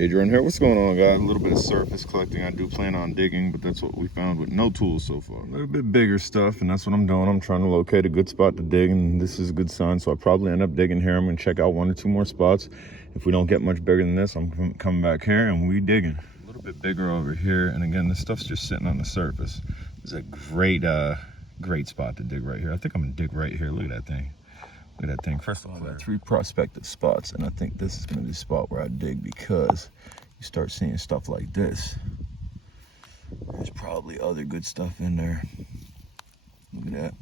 Cager in here. What's going on, guys? A little bit of surface collecting. I do plan on digging, but that's what we found with no tools so far. A little bit bigger stuff, and that's what I'm doing. I'm trying to locate a good spot to dig, and this is a good sign, so I'll probably end up digging here. I'm going to check out 1 or 2 more spots. If we don't get much bigger than this, I'm coming back here, and we digging. A little bit bigger over here, and again, this stuff's just sitting on the surface. It's a great, great spot to dig right here. I think I'm going to dig right here. Look at that thing. Look at that thing. First of all, I got 3 prospective spots, and I think this is going to be the spot where I dig because you start seeing stuff like this. There's probably other good stuff in there. Look at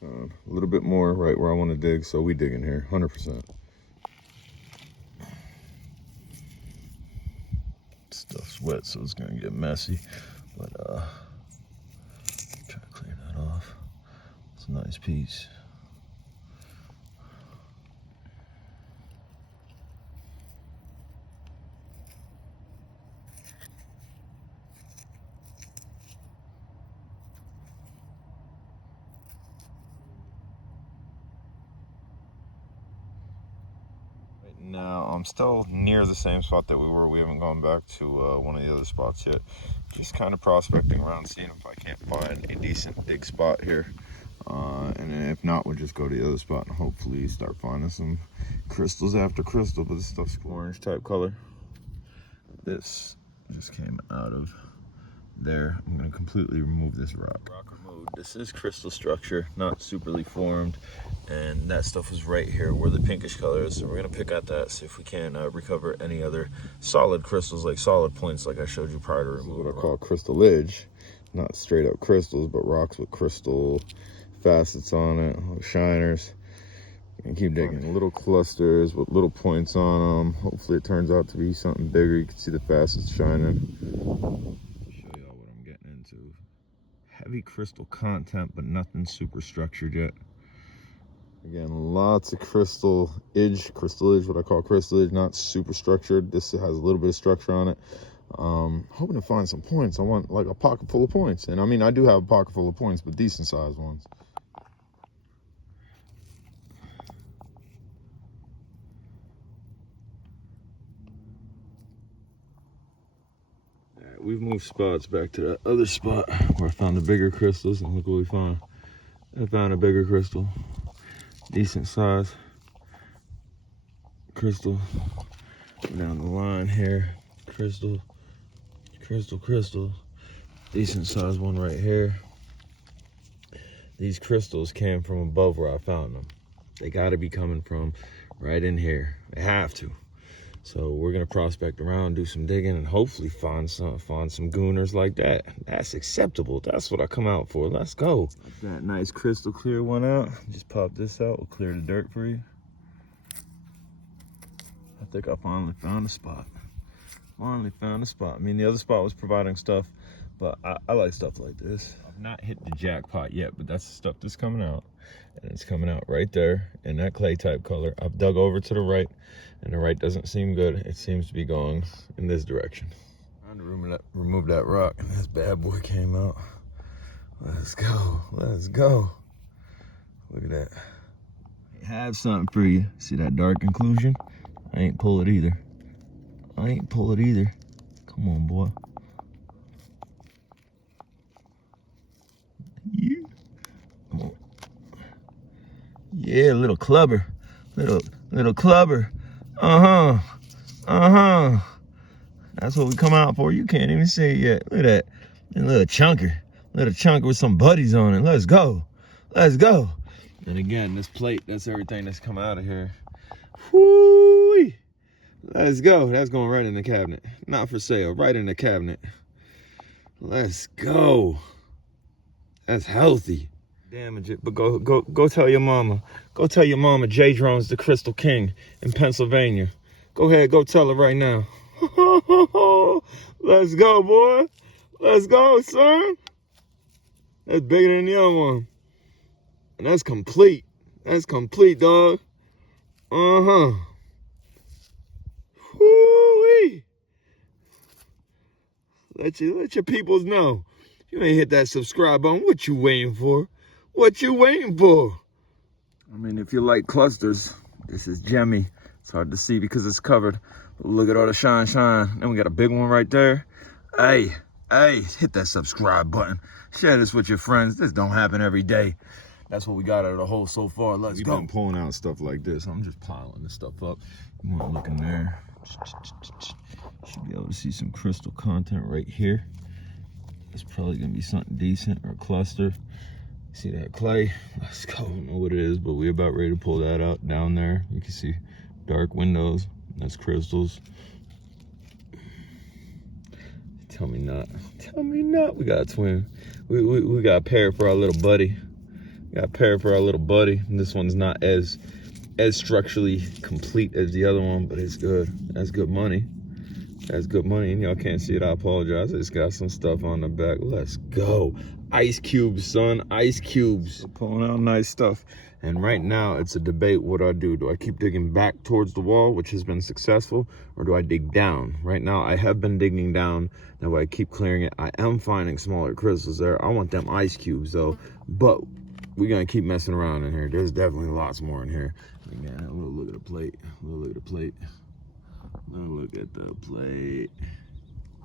that. A little bit more right where I want to dig, so we dig in here, 100%. Stuff's wet, so it's going to get messy, but try to clear that off. It's a nice piece. Now, I'm still near the same spot that we were. We haven't gone back to one of the other spots yet. Just kind of prospecting around, seeing if I can't find a decent dig spot here. And if not, we'll just go to the other spot and hopefully start finding some crystals after crystal. But this stuff's orange type color. This just came out of there. I'm going to completely remove this rock. Rock removed. This is crystal structure, not superly formed. And that stuff is right here where the pinkish color is. So we're gonna pick out that, see if we can recover any other solid crystals, like solid points like I showed you prior to removing. What I call crystallage, not straight up crystals, but rocks with crystal facets on it, little shiners. And keep digging, little clusters with little points on them. Hopefully it turns out to be something bigger. You can see the facets shining. Show y'all what I'm getting into. Heavy crystal content, but nothing super structured yet. Again, lots of crystallage, what I call crystallage, not super structured. This has a little bit of structure on it. Hoping to find some points. I want like a pocket full of points. And I mean, I do have a pocket full of points, but decent sized ones. All right, we've moved spots back to that other spot where I found the bigger crystals, and look what we found. I found a bigger crystal. Decent size crystal. Down the line here, crystal. Decent size one right here. These crystals came from above where I found them. They got to be coming from right in here. They have to. So we're gonna prospect around, do some digging, and hopefully find some gooners like that. That's acceptable. That's what I come out for. Let's go. That nice crystal clear one out. Just pop this out. We'll clear the dirt for you. I think I finally found a spot. I mean, the other spot was providing stuff, but I like stuff like this. I've not hit the jackpot yet, but that's the stuff that's coming out. And it's coming out right there in that clay type color. I've dug over to the right, and the right doesn't seem good. It seems to be going in this direction. Trying to remove that rock, and this bad boy came out. Let's go. Look at that. I have something for you. See that dark inclusion? I ain't pull it either. Come on, boy. Yeah. Come on. Yeah, little clubber. Little clubber. That's what we come out for. You can't even see it yet. Look at that. A little chunker with some buddies on it. Let's go. And again, this plate, that's everything that's come out of here. Whoo! Let's go. That's going right in the cabinet. Not for sale, right in the cabinet. Let's go. That's healthy. Damage it, but go tell your mama. Go tell your mama J Drone's the Crystal King in Pennsylvania. Go ahead, go tell her right now. Let's go, boy. Let's go, son. That's bigger than the other one. And that's complete. That's complete, dog. Woo-wee. Let your peoples know. If you ain't hit that subscribe button, what you waiting for? I mean, if you like clusters, this is Jemmy. It's hard to see because it's covered. But look at all the shine. Then we got a big one right there. Hey, hit that subscribe button. Share this with your friends. This don't happen every day. That's what we got out of the hole so far. We've been pulling out stuff like this. I'm just piling this stuff up. You want to look in there. Should be able to see some crystal content right here. It's probably going to be something decent or a cluster. See that clay? Let's go. I don't know what it is, but we're about ready to pull that out. Down there, you can see dark windows. That's crystals. Tell me not. Tell me not. We got a twin. We got a pair for our little buddy. Got a pair for our little buddy. And this one's not as structurally complete as the other one, but it's good. That's good money. That's good money. And y'all can't see it. I apologize. It's got some stuff on the back. Let's go. Ice cubes, son. Ice cubes. We're pulling out nice stuff. And right now, it's a debate. What do I do? Do I keep digging back towards the wall, which has been successful, or do I dig down? Right now, I have been digging down. That way I keep clearing it. I am finding smaller crystals there. I want them ice cubes, though. But we're going to keep messing around in here. There's definitely lots more in here. Again, a little look at the plate. A little look at the plate. A little look at the plate.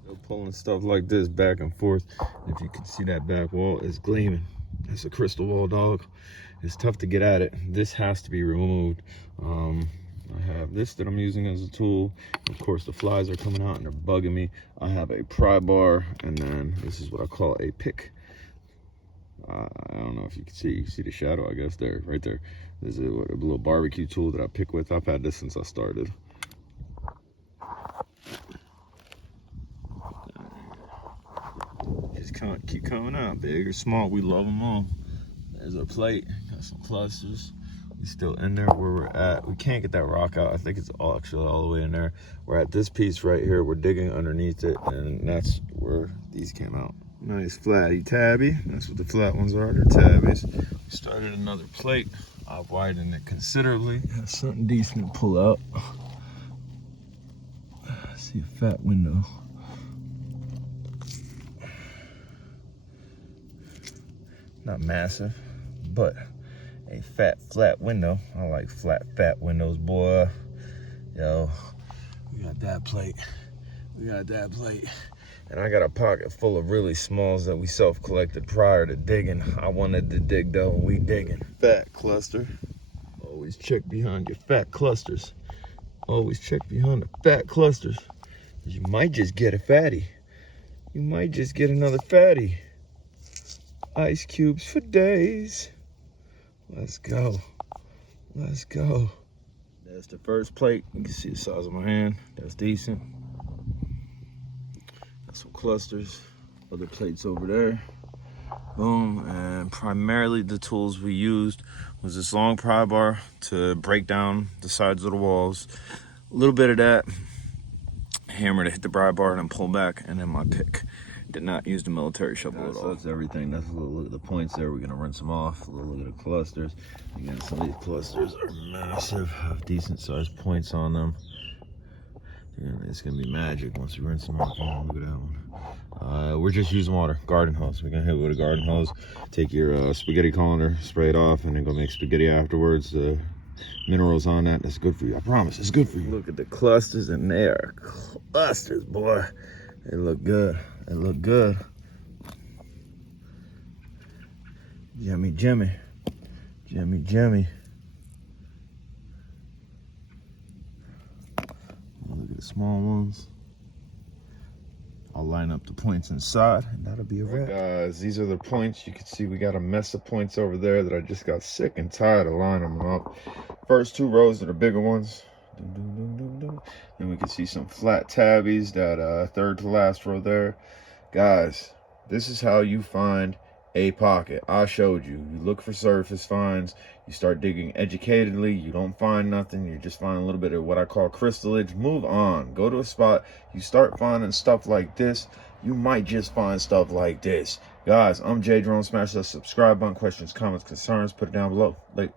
They're pulling stuff like this back and forth. If you can see that back wall, it's gleaming. That's a crystal wall, dog. It's tough to get at it. This has to be removed. I have this that I'm using as a tool. Of course, the flies are coming out and they're bugging me. I have a pry bar, and then this is what I call a pick. I don't know if you can see. You see the shadow, I guess, there, right there. There's a little barbecue tool that I pick with. I've had this since I started. Just keep coming out, big or small. We love them all. There's our plate. Got some clusters. We still in there where we're at. We can't get that rock out. I think it's actually all the way in there. We're at this piece right here. We're digging underneath it, and that's where these came out. Nice flatty tabby. That's what the flat ones are. They're tabbies. We started another plate. I've widened it considerably. Got something decent to pull out. I see a fat window. Not massive, but a fat, flat window. I like flat, fat windows, boy. Yo, we got that plate. We got that plate. And I got a pocket full of really smalls that we self-collected prior to digging. I wanted to dig though, and we digging. Fat cluster. Always check behind your fat clusters. Always check behind the fat clusters. You might just get a fatty. You might just get another fatty. Ice cubes for days. Let's go. Let's go. That's the first plate. You can see the size of my hand. That's decent. Got some clusters. Other plates over there. Boom. And primarily the tools we used was this long pry bar to break down the sides of the walls. A little bit of that. Hammer to hit the pry bar and then pull back. And then my pick. Did not use the military shovel at all. So that's everything. That's a little look at the points there. We're gonna rinse them off. A little look at the clusters. Again, some of these clusters are massive, have decent sized points on them. It's gonna be magic once we rinse them off. Oh, look at that one. We're just using water, garden hose. We're gonna hit it with a garden hose. Take your spaghetti colander, spray it off, and then go make spaghetti afterwards. The minerals on that. That's good for you. I promise. It's good for you. Look at the clusters, and they are clusters, boy. They look good. They look good. Jimmy, Jimmy. Jimmy, Jimmy. Look at the small ones. I'll line up the points inside, and that'll be a wrap. Guys, these are the points. You can see we got a mess of points over there that I just got sick and tired of lining them up. First two rows are the bigger ones. And we can see some flat tabbies, that third to last row there. Guys, this is how you find a pocket. I showed you. You look for surface finds. You start digging educatedly. You don't find nothing. You just find a little bit of what I call crystallage. Move on. Go to a spot. You start finding stuff like this. You might just find stuff like this. Guys, I'm J Drone. Smash that subscribe button. Questions, comments, concerns, put it down below. Later.